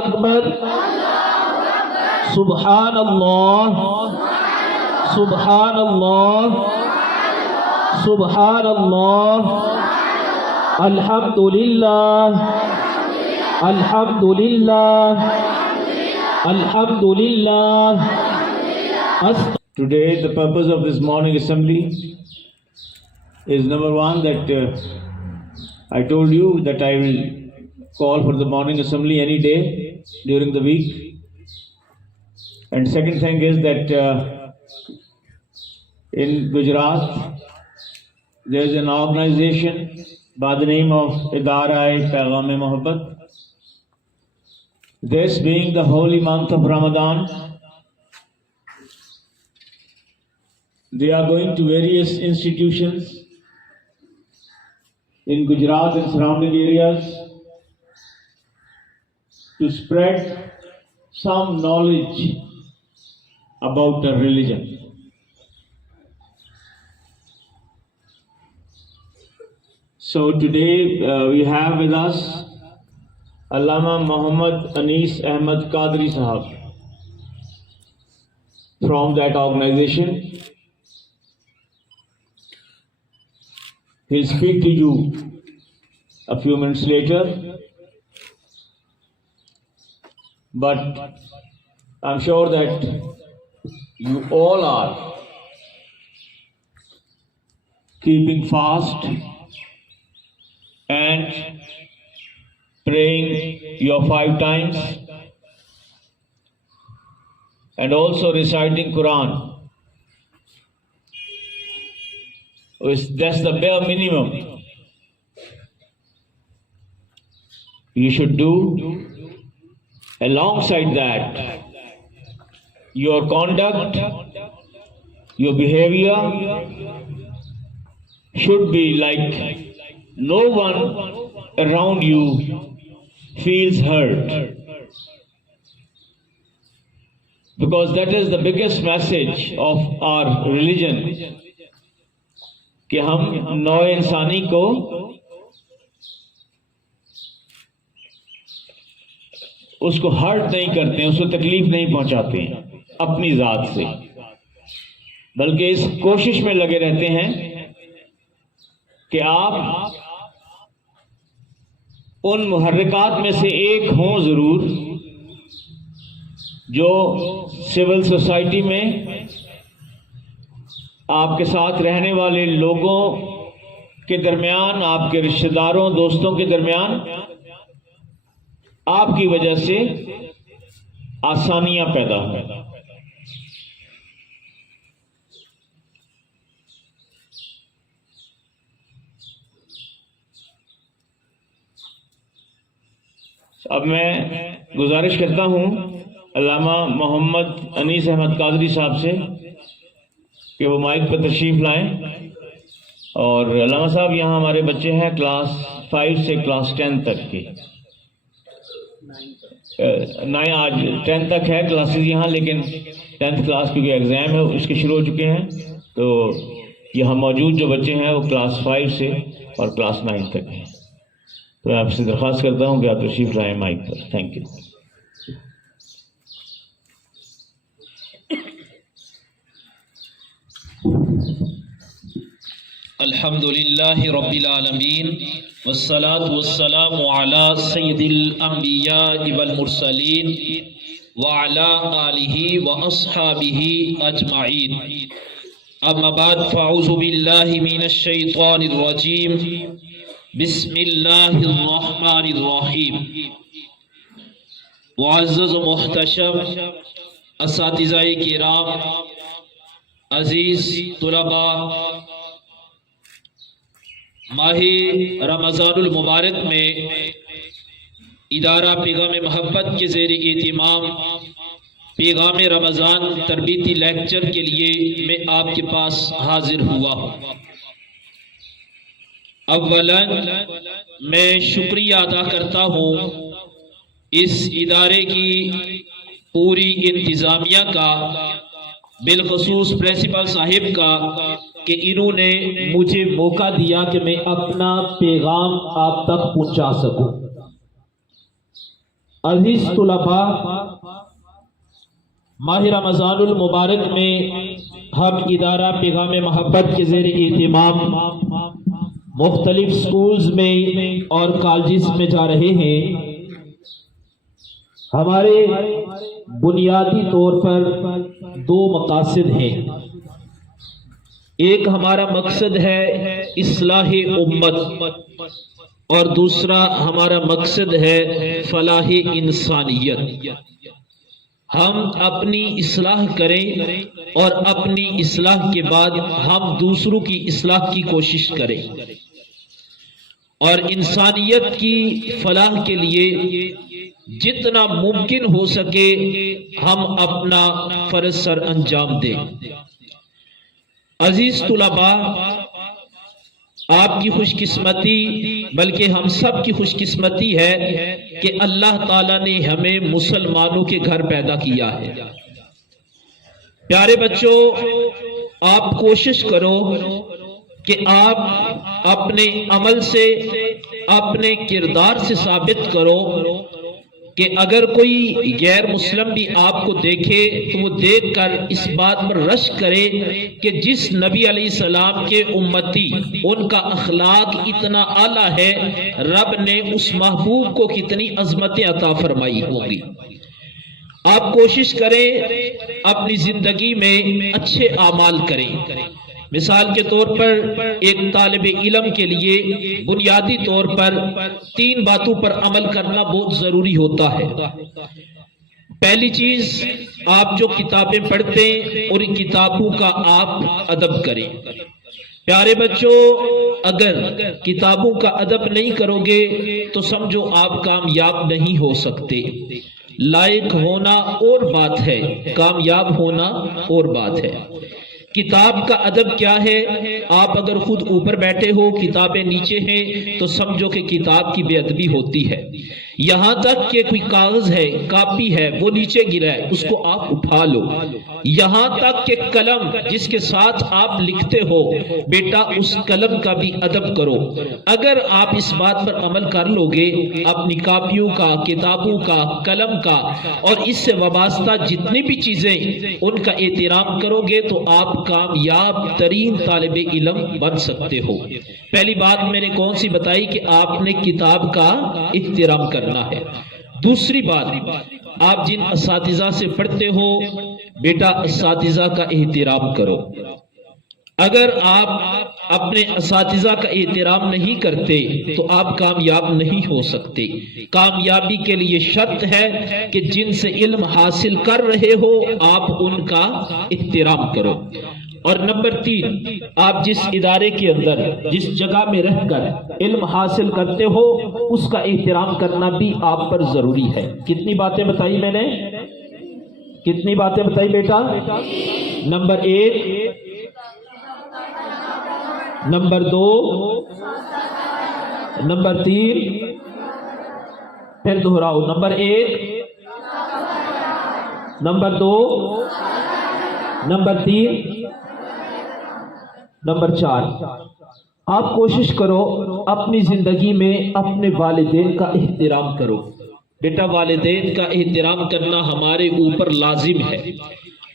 اکبر سبحان اللہ سبحان اللہ سبحان اللہ الحمدللہ الحمدللہ الحمدللہ. Today the purpose of this morning assembly is number one, that I told you that I will call for the morning assembly any day during the week. And second thing is that in Gujarat there is an organization by the name of Idara-e-Paigam-e Mohabbat. This being the holy month of Ramadan, they are going to various institutions in Gujarat and surrounding areas to spread some knowledge about the religion. So today we have with us Allama Muhammad Anis Ahmad Qadri Sahab from that organization. He'll speak to you a few minutes later, but I'm sure that you all are keeping fast and praying your 5 times and also reciting Quran. That's the bare minimum you should do. Alongside that, your conduct, your behavior should be like no one around you feels hurt, because that is the biggest message of our religion, کہ ہم نوع انسانی کو اس کو hurt نہیں کرتے ہیں، اس کو تکلیف نہیں پہنچاتے ہیں اپنی ذات سے، بلکہ اس کوشش میں لگے رہتے ہیں کہ آپ ان محرکات میں سے ایک ہوں ضرور جو سول سوسائٹی میں آپ کے ساتھ رہنے والے لوگوں کے درمیان، آپ کے رشتہ داروں دوستوں کے درمیان آپ کی وجہ سے آسانیاں پیدا ہوں. اب میں گزارش کرتا ہوں علامہ محمد انیس احمد قادری صاحب سے کہ وہ مائک پر تشریف لائیں. اور علامہ صاحب یہاں ہمارے بچے ہیں کلاس 5 سے کلاس 10 تک کے، نہیں آج 10 تک ہے کلاسز یہاں، لیکن 10th کلاس کیونکہ ایگزام ہے اس کے شروع ہو چکے ہیں، تو یہاں موجود جو بچے ہیں وہ کلاس 5 سے اور کلاس 9 تک ہیں. تو میں آپ سے درخواست کرتا ہوں کہ آپ تشریف لائیں مائک پر. Thank you. الحمد للہ رب العالمین والصلاة والسلام علی سید الانبیاء والمرسلین وعلی آلہ واصحابہ اجمعین. اما بعد فاعوذ باللہ من الشیطان الرجیم. بسم اللہ الرحمن الرحیم. معزز و محتشم اساتذہ کرام، عزیز طلباء، ماہ رمضان المبارک میں ادارہ پیغام محبت کے زیر اہتمام پیغام رمضان تربیتی لیکچر کے لیے میں آپ کے پاس حاضر ہوا ہوں. اولاً میں شکریہ ادا کرتا ہوں اس ادارے کی پوری انتظامیہ کا، بالخصوص پرنسپل صاحب کا، کہ انہوں نے مجھے موقع دیا کہ میں اپنا پیغام آپ تک پہنچا سکوں. عزیز طلباء، ماہ رمضان المبارک میں ہم ادارہ پیغام محبت کے زیر اہتمام مختلف سکولز میں اور کالجز میں جا رہے ہیں۔ ہمارے بنیادی طور پر دو مقاصد ہیں۔ ایک ہمارا مقصد ہے اصلاح امت، اور دوسرا ہمارا مقصد ہے فلاح انسانیت۔ ہم اپنی اصلاح کریں اور اپنی اصلاح کے بعد ہم دوسروں کی اصلاح کی کوشش کریں، اور انسانیت کی فلاح کے لیے جتنا ممکن ہو سکے ہم اپنا فرض سر انجام دیں۔ عزیز طلباء، آپ کی خوش قسمتی بلکہ ہم سب کی خوش قسمتی ہے کہ اللہ تعالیٰ نے ہمیں مسلمانوں کے گھر پیدا کیا ہے۔ پیارے بچوں، آپ کوشش کرو کہ آپ اپنے عمل سے، اپنے کردار سے ثابت کرو کہ اگر کوئی غیر مسلم بھی آپ کو دیکھے تو وہ دیکھ کر اس بات پر رشک کرے کہ جس نبی علیہ السلام کے امتی، ان کا اخلاق اتنا اعلیٰ ہے، رب نے اس محبوب کو کتنی عظمتیں عطا فرمائی ہوگی۔ آپ کوشش کریں اپنی زندگی میں اچھے اعمال کریں۔ مثال کے طور پر ایک طالب علم کے لیے بنیادی طور پر 3 باتوں پر عمل کرنا بہت ضروری ہوتا ہے۔ پہلی چیز، آپ جو کتابیں پڑھتے ہیں اور ان کتابوں کا آپ ادب کریں۔ پیارے بچوں، اگر کتابوں کا ادب نہیں کرو گے تو سمجھو آپ کامیاب نہیں ہو سکتے۔ لائق ہونا اور بات ہے، کامیاب ہونا اور بات ہے۔ کتاب کا ادب کیا ہے؟ آپ اگر خود اوپر بیٹھے ہو، کتابیں نیچے ہیں، تو سمجھو کہ کتاب کی بے ادبی ہوتی ہے۔ یہاں تک کہ کوئی کاغذ ہے، کاپی ہے، وہ نیچے گرا ہے، اس کو آپ اٹھا لو۔ یہاں تک کہ قلم جس کے ساتھ آپ لکھتے ہو، بیٹا اس قلم کا بھی ادب کرو۔ اگر آپ اس بات پر عمل کر لو گے، اپنی کاپیوں کا، کتابوں کا، قلم کا اور اس سے وابستہ جتنی بھی چیزیں ان کا احترام کرو گے تو آپ کامیاب ترین طالب علم بن سکتے ہو۔ پہلی بات میں نے کون سی بتائی کہ آپ نے کتاب کا احترام کرنا ہے۔ دوسری بات، آپ جن اساتذہ سے پڑھتے ہو، بیٹا اساتذہ کا احترام کرو۔ اگر آپ اپنے اساتذہ کا احترام نہیں کرتے تو آپ کامیاب نہیں ہو سکتے۔ کامیابی کے لیے شرط ہے کہ جن سے علم حاصل کر رہے ہو آپ ان کا احترام کرو۔ اور نمبر 3، آپ جس ادارے کے اندر، جس جگہ میں رہ کر علم حاصل کرتے ہو اس کا احترام کرنا بھی آپ پر ضروری ہے۔ کتنی باتیں بتائی میں نے؟ کتنی باتیں بتائی بیٹا؟ نمبر 1، نمبر 2، نمبر 3، پھر دہراؤ۔ Number 1، number 2، number 3، number 4۔ آپ کوشش کرو اپنی زندگی میں اپنے والدین کا احترام کرو۔ بیٹا والدین کا احترام کرنا ہمارے اوپر لازم ہے۔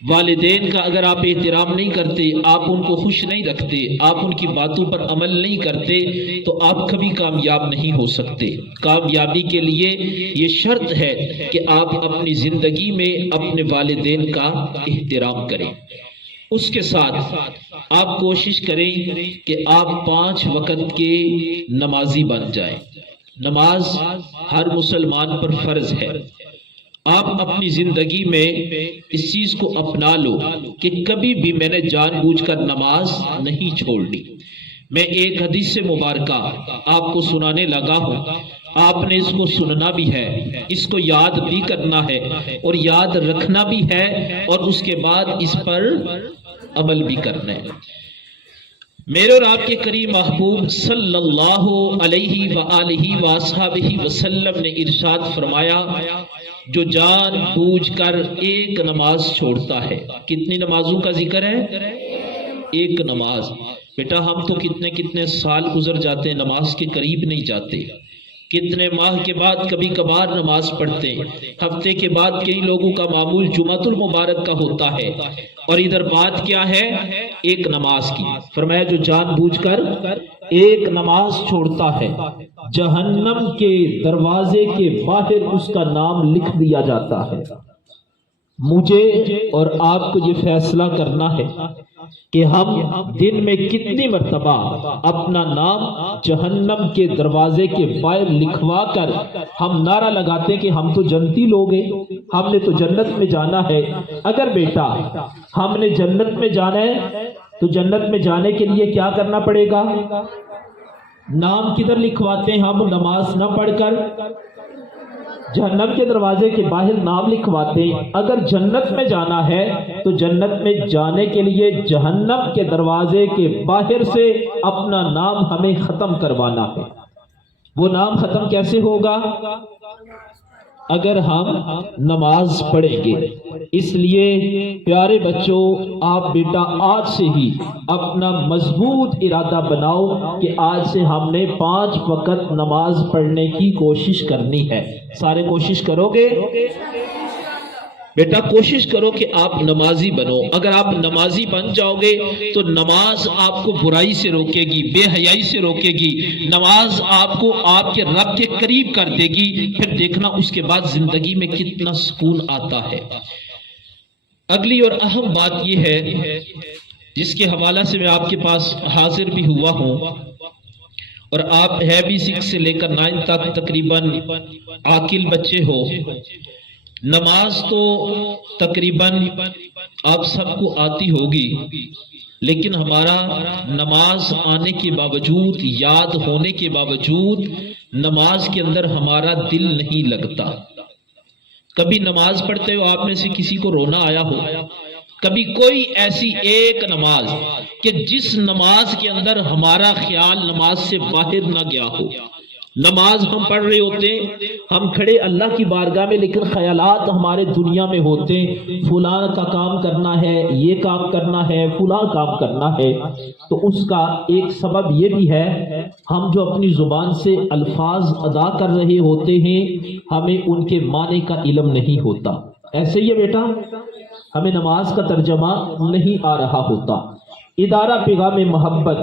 والدین کا اگر آپ احترام نہیں کرتے، آپ ان کو خوش نہیں رکھتے، آپ ان کی باتوں پر عمل نہیں کرتے تو آپ کبھی کامیاب نہیں ہو سکتے۔ کامیابی کے لیے یہ شرط ہے کہ آپ اپنی زندگی میں اپنے والدین کا احترام کریں۔ اس کے ساتھ آپ کوشش کریں کہ آپ 5 وقت کے نمازی بن جائیں۔ نماز ہر مسلمان پر فرض ہے۔ آپ اپنی زندگی میں اس چیز کو اپنا لو کہ کبھی بھی میں نے جان بوجھ کر نماز نہیں چھوڑنی۔ میں ایک حدیث مبارکہ آپ کو سنانے لگا ہوں، آپ نے اس کو سننا بھی ہے، اس کو یاد بھی کرنا ہے اور یاد رکھنا بھی ہے، اور اس کے بعد اس پر عمل بھی کرنا ہے۔ میرے اور آپ کے کریم محبوب صلی اللہ علیہ وآلہ وصحبہ وسلم نے ارشاد فرمایا، جو جان بوجھ کر ایک نماز چھوڑتا ہے۔ کتنی نمازوں کا ذکر ہے؟ ایک نماز۔ بیٹا ہم تو کتنے سال گزر جاتے ہیں، نماز کے قریب نہیں جاتے۔ کتنے ماہ کے بعد کبھی کبھار نماز پڑھتے ہیں، ہفتے کے بعد کئی لوگوں کا معمول جمعۃ المبارک کا ہوتا ہے، اور ادھر بات کیا ہے؟ ایک نماز کی۔ فرمایا جو جان بوجھ کر ایک نماز چھوڑتا ہے، جہنم کے دروازے کے باہر اس کا نام لکھ دیا جاتا ہے۔ مجھے اور آپ کو یہ فیصلہ کرنا ہے کہ ہم دن میں کتنی مرتبہ اپنا نام جہنم کے دروازے کے باہر لکھوا کر ہم نعرہ لگاتے کہ ہم تو جنتی لوگ ہیں، ہم نے تو جنت میں جانا ہے۔ اگر بیٹا ہم نے جنت میں جانا ہے تو جنت میں جانے کے لیے کیا کرنا پڑے گا؟ نام کدھر لکھواتے ہیں ہم نماز نہ پڑھ کر؟ جہنم کے دروازے کے باہر نام لکھواتے ہیں۔ اگر جنت میں جانا ہے تو جنت میں جانے کے لیے جہنم کے دروازے کے باہر سے اپنا نام ہمیں ختم کروانا ہے۔ وہ نام ختم کیسے ہوگا؟ اگر ہم نماز پڑھیں گے۔ اس لیے پیارے بچوں، آپ بیٹا آج سے ہی اپنا مضبوط ارادہ بناؤ کہ آج سے ہم نے 5 وقت نماز پڑھنے کی کوشش کرنی ہے۔ سارے کوشش کرو گے؟ بیٹا کوشش کرو کہ آپ نمازی بنو۔ اگر آپ نمازی بن جاؤ گے تو نماز آپ کو برائی سے روکے گی، بے حیائی سے روکے گی، نماز آپ کو آپ کے رب کے قریب کر دے گی۔ پھر دیکھنا اس کے بعد زندگی میں کتنا سکون آتا ہے۔ اگلی اور اہم بات یہ ہے جس کے حوالہ سے میں آپ کے پاس حاضر بھی ہوا ہوں، اور آپ ہے بھی 6 سے لے کر 9 تک تقریباً عاقل بچے ہو۔ نماز تو تقریباً آپ سب کو آتی ہوگی، لیکن ہمارا نماز آنے کے باوجود، یاد ہونے کے باوجود نماز کے اندر ہمارا دل نہیں لگتا۔ کبھی نماز پڑھتے ہو آپ میں سے کسی کو رونا آیا ہو؟ کبھی کوئی ایسی ایک نماز کہ جس نماز کے اندر ہمارا خیال نماز سے باہر نہ گیا ہو؟ نماز ہم پڑھ رہے ہوتے ہیں، ہم کھڑے اللہ کی بارگاہ میں، لیکن خیالات ہمارے دنیا میں ہوتے ہیں، فلاں کا کام کرنا ہے، یہ کام کرنا ہے، فلاں کام کرنا ہے۔ تو اس کا ایک سبب یہ بھی ہے، ہم جو اپنی زبان سے الفاظ ادا کر رہے ہوتے ہیں ہمیں ان کے معنی کا علم نہیں ہوتا۔ ایسے ہی ہے بیٹا، ہمیں نماز کا ترجمہ نہیں آ رہا ہوتا۔ ادارہ پیغام محبت،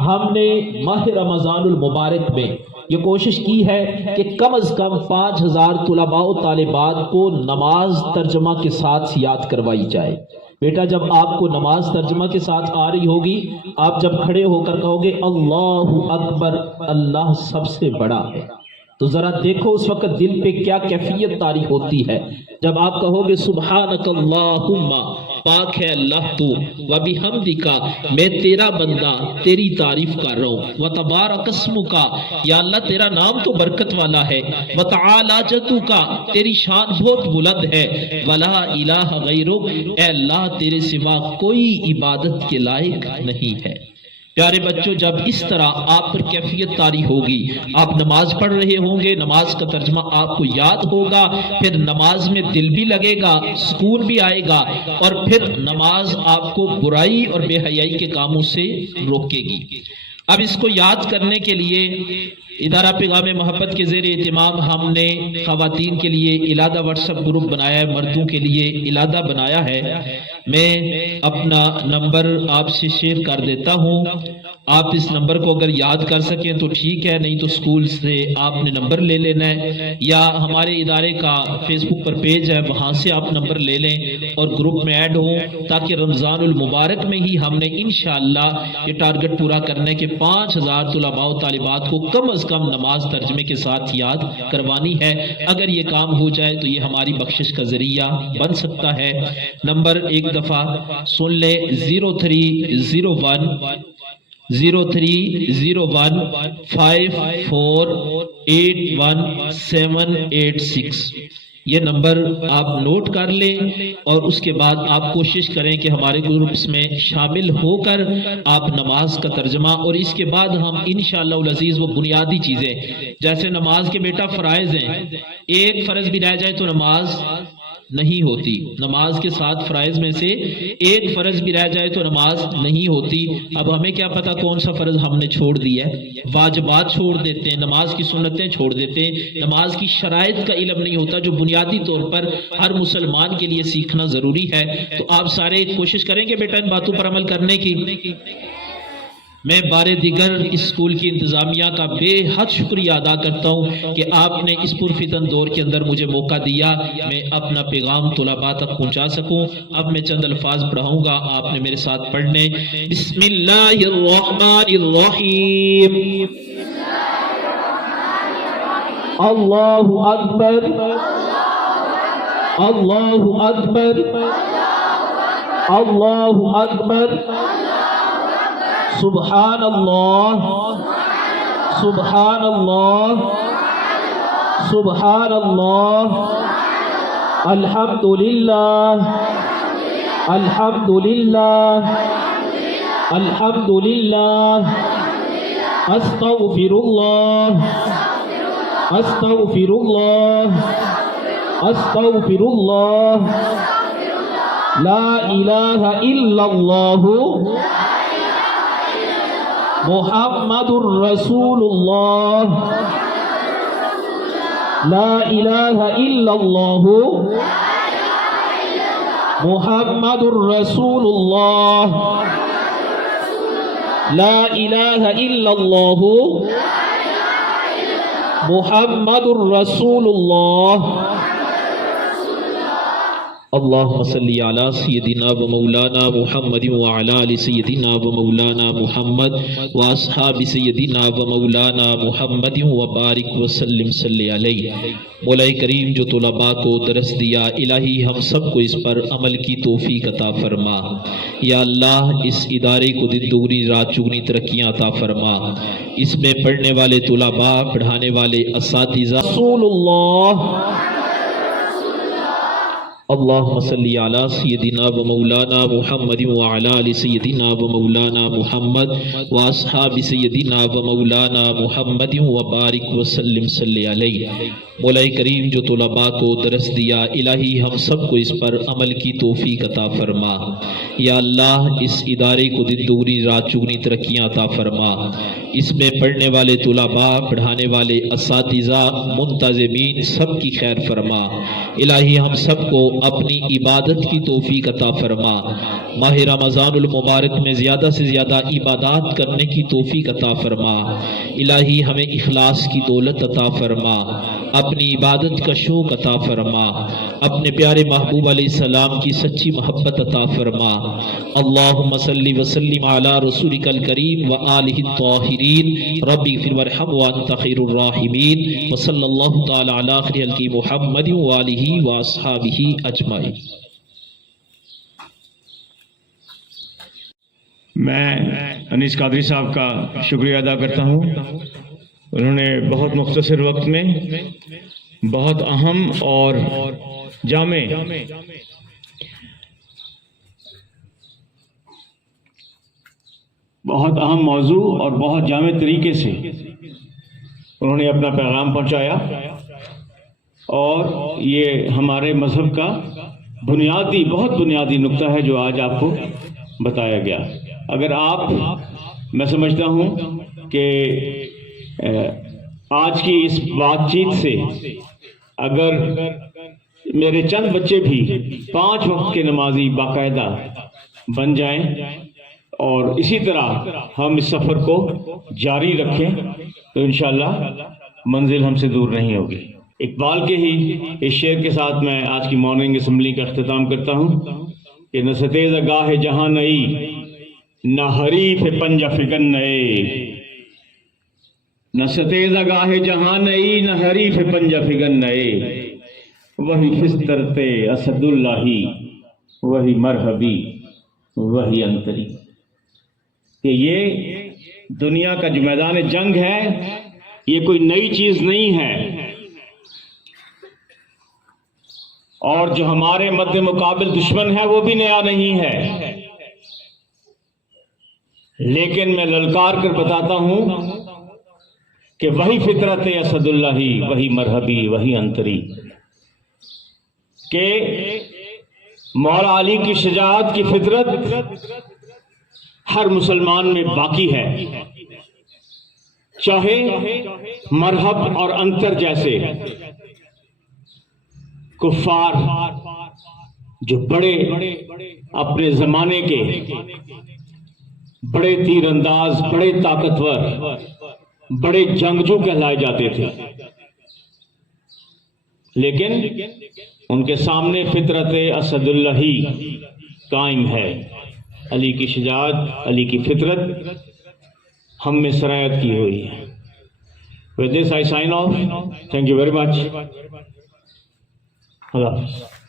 ہم نے ماہ رمضان المبارک میں یہ کوشش کی ہے کہ کم از کم 5000 طلباء و طالبات کو نماز ترجمہ کے ساتھ یاد کروائی جائے۔ بیٹا جب آپ کو نماز ترجمہ کے ساتھ آ رہی ہوگی، آپ جب کھڑے ہو کر کہو گے اللہ اکبر، اللہ سب سے بڑا ہے، تو ذرا دیکھو اس وقت دل پہ کیا کیفیت طاری ہوتی ہے۔ جب آپ کہو گے سبحانک اللہم، پاک ہے اللہ تو، وبحمدک، میں تیرا بندہ تیری تعریف کر رہا ہوں، وتبارک اسمک، یا اللہ تیرا نام تو برکت والا ہے، وتعالی جدک، تیری شان بہت بلند ہے، ولا الہ غیرک، اے اللہ تیرے سوا کوئی عبادت کے لائق نہیں ہے۔ پیارے بچوں، جب اس طرح آپ پر کیفیت طاری ہوگی، آپ نماز پڑھ رہے ہوں گے، نماز کا ترجمہ آپ کو یاد ہوگا، پھر نماز میں دل بھی لگے گا، سکون بھی آئے گا، اور پھر نماز آپ کو برائی اور بے حیائی کے کاموں سے روکے گی۔ اب اس کو یاد کرنے کے لیے ادارہ پیغام محبت کے زیر اہتمام ہم نے خواتین کے لیے علادہ واٹس ایپ گروپ بنایا ہے، مردوں کے لیے علادہ بنایا ہے۔ میں اپنا نمبر آپ سے شیئر کر دیتا ہوں، آپ اس نمبر کو اگر یاد کر سکیں تو ٹھیک ہے، نہیں تو سکول سے آپ نے نمبر لے لینا ہے، یا ہمارے ادارے کا فیس بک پر پیج ہے وہاں سے آپ نمبر لے لیں اور گروپ میں ایڈ ہوں، تاکہ رمضان المبارک میں ہی ہم نے انشاءاللہ یہ ٹارگٹ پورا کرنے کے 5000 طلباء و طالبات کو کم از کم نماز ترجمے کے ساتھ یاد کروانی ہے۔ اگر یہ کام ہو جائے تو یہ ہماری بخشش کا ذریعہ بن سکتا ہے۔ نمبر ایک دفعہ سن لے، 0301 548176، یہ نمبر آپ نوٹ کر لیں، اور اس کے بعد آپ کوشش کریں کہ ہمارے گروپس میں شامل ہو کر آپ نماز کا ترجمہ، اور اس کے بعد ہم انشاءاللہ العزیز وہ بنیادی چیزیں جیسے نماز کے بیٹا فرائض ہیں، ایک فرض بھی رہ جائے تو نماز نہیں ہوتی. نماز کے 7 فرائض میں سے ایک فرض بھی رہ جائے تو نماز نہیں ہوتی. اب ہمیں کیا پتا کون سا فرض ہم نے چھوڑ دیا ہے. واجبات چھوڑ دیتے ہیں, نماز کی سنتیں چھوڑ دیتے ہیں, نماز کی شرائط کا علم نہیں ہوتا جو بنیادی طور پر ہر مسلمان کے لیے سیکھنا ضروری ہے. تو آپ سارے کوشش کریں گے بیٹا ان باتوں پر عمل کرنے کی. میں بار دیگر اس اسکول کی انتظامیہ کا بے حد شکریہ ادا کرتا ہوں کہ آپ نے اس پرفتن دور کے اندر مجھے موقع دیا میں اپنا پیغام طلباء تک پہنچا سکوں. اب میں چند الفاظ پڑھاؤں گا, آپ نے میرے ساتھ پڑھنے. بسم اللہ الرحمن الرحیم. اللہ اکبر اللہ اکبر اللہ اکبر. سبحان اللہ سبحان اللہ سبحان اللہ. الحمد للہ الحمد للہ الحمد للہ. استغفر اللہ استغفر اللہ استغفر اللہ. لا الہ الا اللہ محمد الرسول اللہ. لا الہ الا اللہ محمد الرسول اللہ. لا الہ الا اللہ محمد الرسول اللہ. اللہم صلی علی سیدنا و مولانا محمد وعلی آل سیدنا و مولانا محمد واصحاب سیدنا و مولانا محمد وبارک وسلم صلی علیہ. مولا کریم جو طلباء کو درس دیا, الہی ہم سب کو اس پر عمل کی توفیق عطا فرما. یا اللہ اس ادارے کو دن دوگنی رات چگنی ترقیاں عطا فرما. اس میں پڑھنے والے طلباء, پڑھانے والے اساتذہ رسول اللہ. اللہم صلی علی سیدنا و مولانا محمد وعلی آل سیدنا و مولانا محمد واصحاب سیدنا و مولانا محمد وبارک وسلم صلی علیہ. مولا کریم جو طلباء کو درس دیا, الہی ہم سب کو اس پر عمل کی توفیق عطا فرما. یا اللہ اس ادارے کو دن دوگنی رات چگنی ترقیاں عطا فرما. اس میں پڑھنے والے طلباء, پڑھانے والے اساتذہ, منتظمین سب کی خیر فرما. الہی ہم سب کو اپنی عبادت کی توفیق عطا فرما. ماہ رمضان المبارک میں زیادہ سے زیادہ عبادات کرنے کی توفیق عطا فرما. الہی ہمیں اخلاص کی دولت عطا فرما. اپنی عبادت کا شوق عطا فرما. اپنے پیارے محبوب علیہ السلام کی سچی محبت عطا فرما. اللہم صلی وسلم علی رسولک الکریم و آلہ الطاہرین. ربی اغفر وارحم وانت خیر الراحمین. وصلی اللہ تعالی علی خیر خلق محمد و آلہ و اصحابہ اجمعین. میں انیس قادری صاحب کا شکریہ ادا کرتا ہوں. انہوں نے بہت مختصر وقت میں بہت اہم اور جامع موضوع اور بہت جامع طریقے سے انہوں نے اپنا پیغام پہنچایا. اور یہ ہمارے مذہب کا بہت بنیادی نقطہ ہے جو آج آپ کو بتایا گیا. اگر میں سمجھتا ہوں کہ آج کی اس بات چیت سے اگر میرے چند بچے بھی 5 وقت کے نمازی باقاعدہ بن جائیں اور اسی طرح ہم اس سفر کو جاری رکھیں تو انشاءاللہ منزل ہم سے دور نہیں ہوگی. اقبال کے ہی اس شعر کے ساتھ میں آج کی مارننگ اسمبلی کا اختتام کرتا ہوں کہ نہ ستیز گاہ جہاں نئی نہ حریف پنج فگن نئے. نہ ستیز گاہ جہاں نئی نہ حریف پنج فگن نئے. وہی فسترت اسد اللہ وہی مرحبی وہی انتری. کہ یہ دنیا کا جو میدان جنگ ہے یہ کوئی نئی چیز نہیں ہے, اور جو ہمارے مد مقابل دشمن ہے وہ بھی نیا نہیں ہے. لیکن میں للکار کر بتاتا ہوں کہ وہی فطرت اسد اللہ وہی مرحبی وہی انتری. کہ مولا علی کی شجاعت کی فطرت ہر مسلمان میں باقی ہے، چاہے مرحب اور انتر جیسے کفار جو بڑے اپنے زمانے کے بڑے تیر انداز، بڑے طاقتور، بڑے جنگجو کہلائے جاتے تھے، لیکن ان کے سامنے فطرت اسد اللہ ہی قائم ہے۔ علی کی شجاعت، علی کی فطرت ہم میں سرایت کی ہوئی ہے۔ With this I sign off. Thank you very much. اللہ حافظ۔